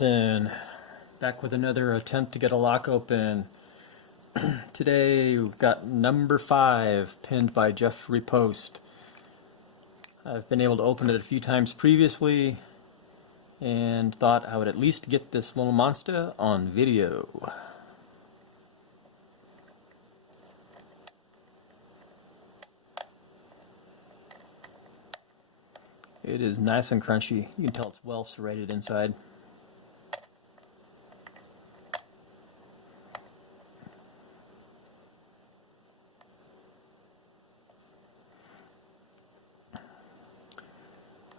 Allison, back with another attempt to get a lock open. Today we've got number 5 pinned by Jeffry post. I've been able to open it a few times previously and thought I would at least get this little monster on video. It is nice and crunchy. You can tell it's well serrated inside.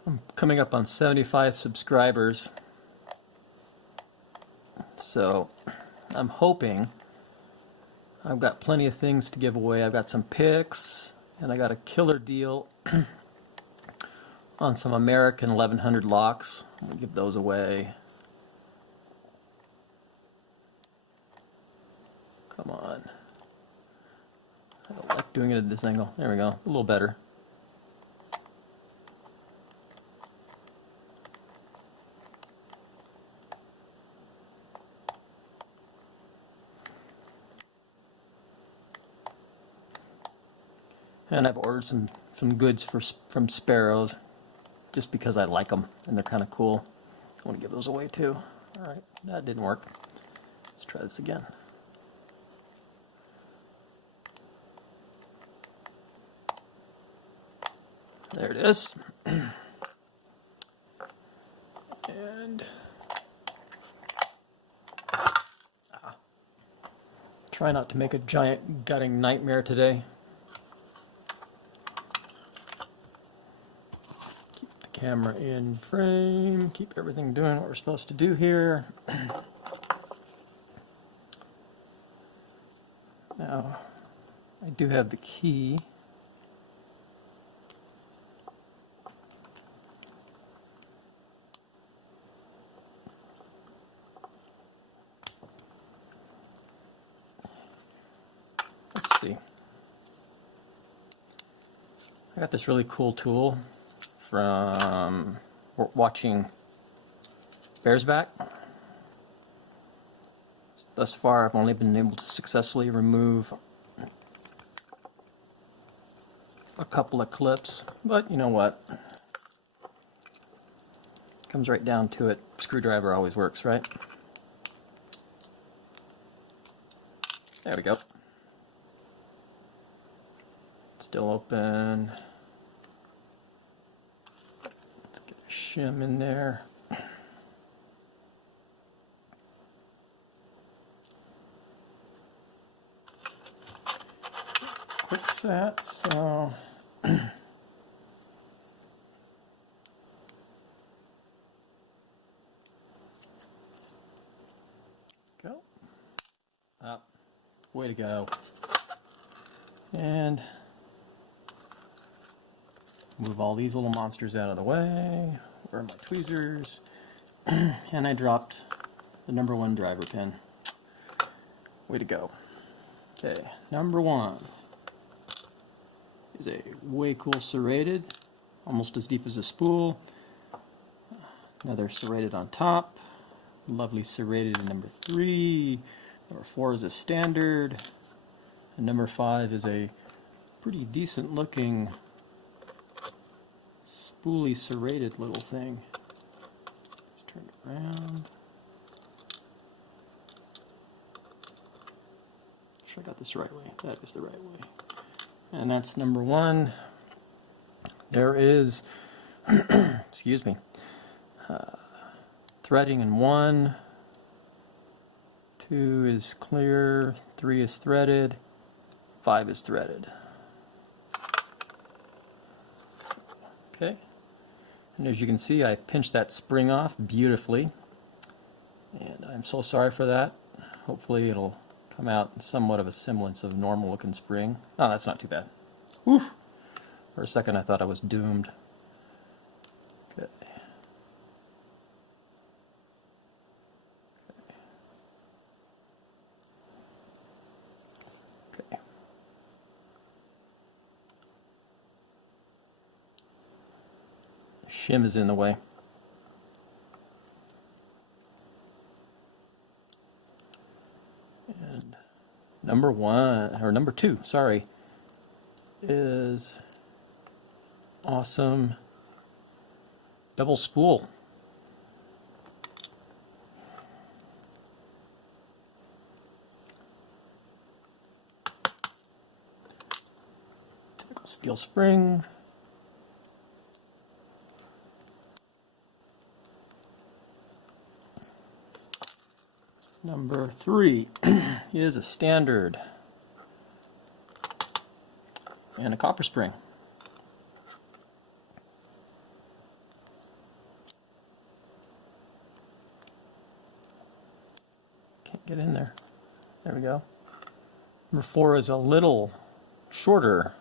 I'm coming up on 75 subscribers, so I'm hoping I've got plenty of things to give away. I've got some picks, and I got a killer deal on some American 1100 locks. I'm going to give those away. Come on. I don't like doing it at this angle. There we go. A little better. And I've ordered some goods from Sparrows just because I like them and they're kind of cool. I want to give those away too. Alright, that didn't work. Let's try this again. There it is. And try not to make a giant gutting nightmare today. Camera in frame, keep everything doing what we're supposed to do here. Now, I do have the key. Let's see. I got this really cool tool from watching Bear's Back. Thus far, I've only been able to successfully remove a couple of clips, but you know what? Comes right down to it. Screwdriver always works, right? There we go. Still open. Shim in there. Quick set, so go up, way to go, and move all these little monsters out of the way. Where are my tweezers? And I dropped the number 1 driver pin. Way to go. Okay, number 1 is a way cool serrated, almost as deep as a spool. Another serrated on top. Lovely serrated in number 3. Number 4 is a standard. And number 5 is a pretty decent looking spoolie serrated little thing. Let's turn it around. Sure I got this the right way. That is the right way. And that's number 1. There is, excuse me, threading in 1. 2 is clear. 3 is threaded. 5 is threaded. Okay. And as you can see, I pinched that spring off beautifully, and I'm so sorry for that. Hopefully it'll come out in somewhat of a semblance of normal looking spring. Oh, that's not too bad. Whew. For a second I thought I was doomed. Okay. Okay. Shim is in the way. Number 1, or number 2, sorry, is awesome double spool. Steel spring. Number 3 is a standard and a copper spring. Can't get in there. There we go. Number 4 is a little shorter,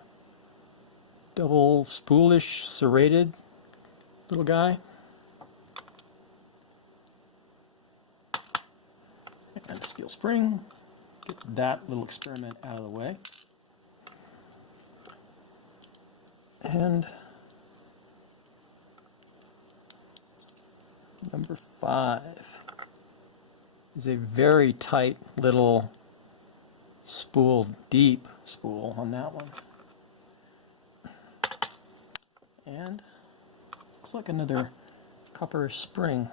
double spoolish serrated little guy. And a steel spring. Get that little experiment out of the way. And number 5 is a very tight little spool, deep spool on that one. And looks like another copper spring.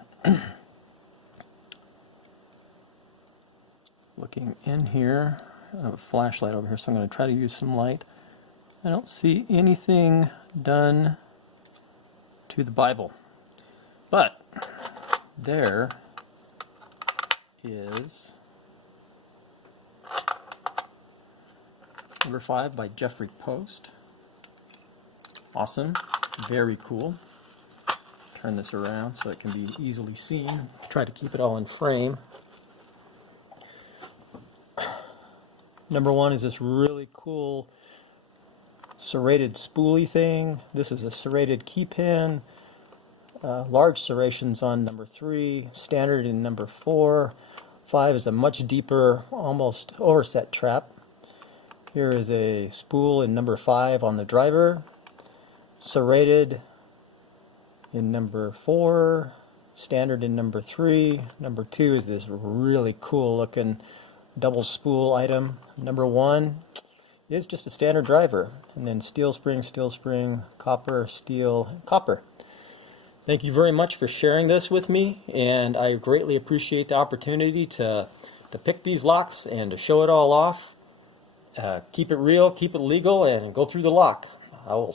Looking in here, I have a flashlight over here, so I'm going to try to use some light. I don't see anything done to the Bible, but there is number 5 by Jeffry Post. Awesome, very cool. Turn this around so it can be easily seen. Try to keep it all in frame. Number 1 is this really cool serrated spoolie thing. This is a serrated key pin. Large serrations on number 3, standard in number 4. 5 is a much deeper, almost overset trap. Here is a spool in number 5 on the driver. Serrated in number 4. Standard in number 3. Number 2 is this really cool looking double spool item. Number 1 is just a standard driver, and then steel spring, copper, steel, copper. Thank you very much for sharing this with me, and I greatly appreciate the opportunity to pick these locks and to show it all off. Keep it real, keep it legal, and go through the lock. I will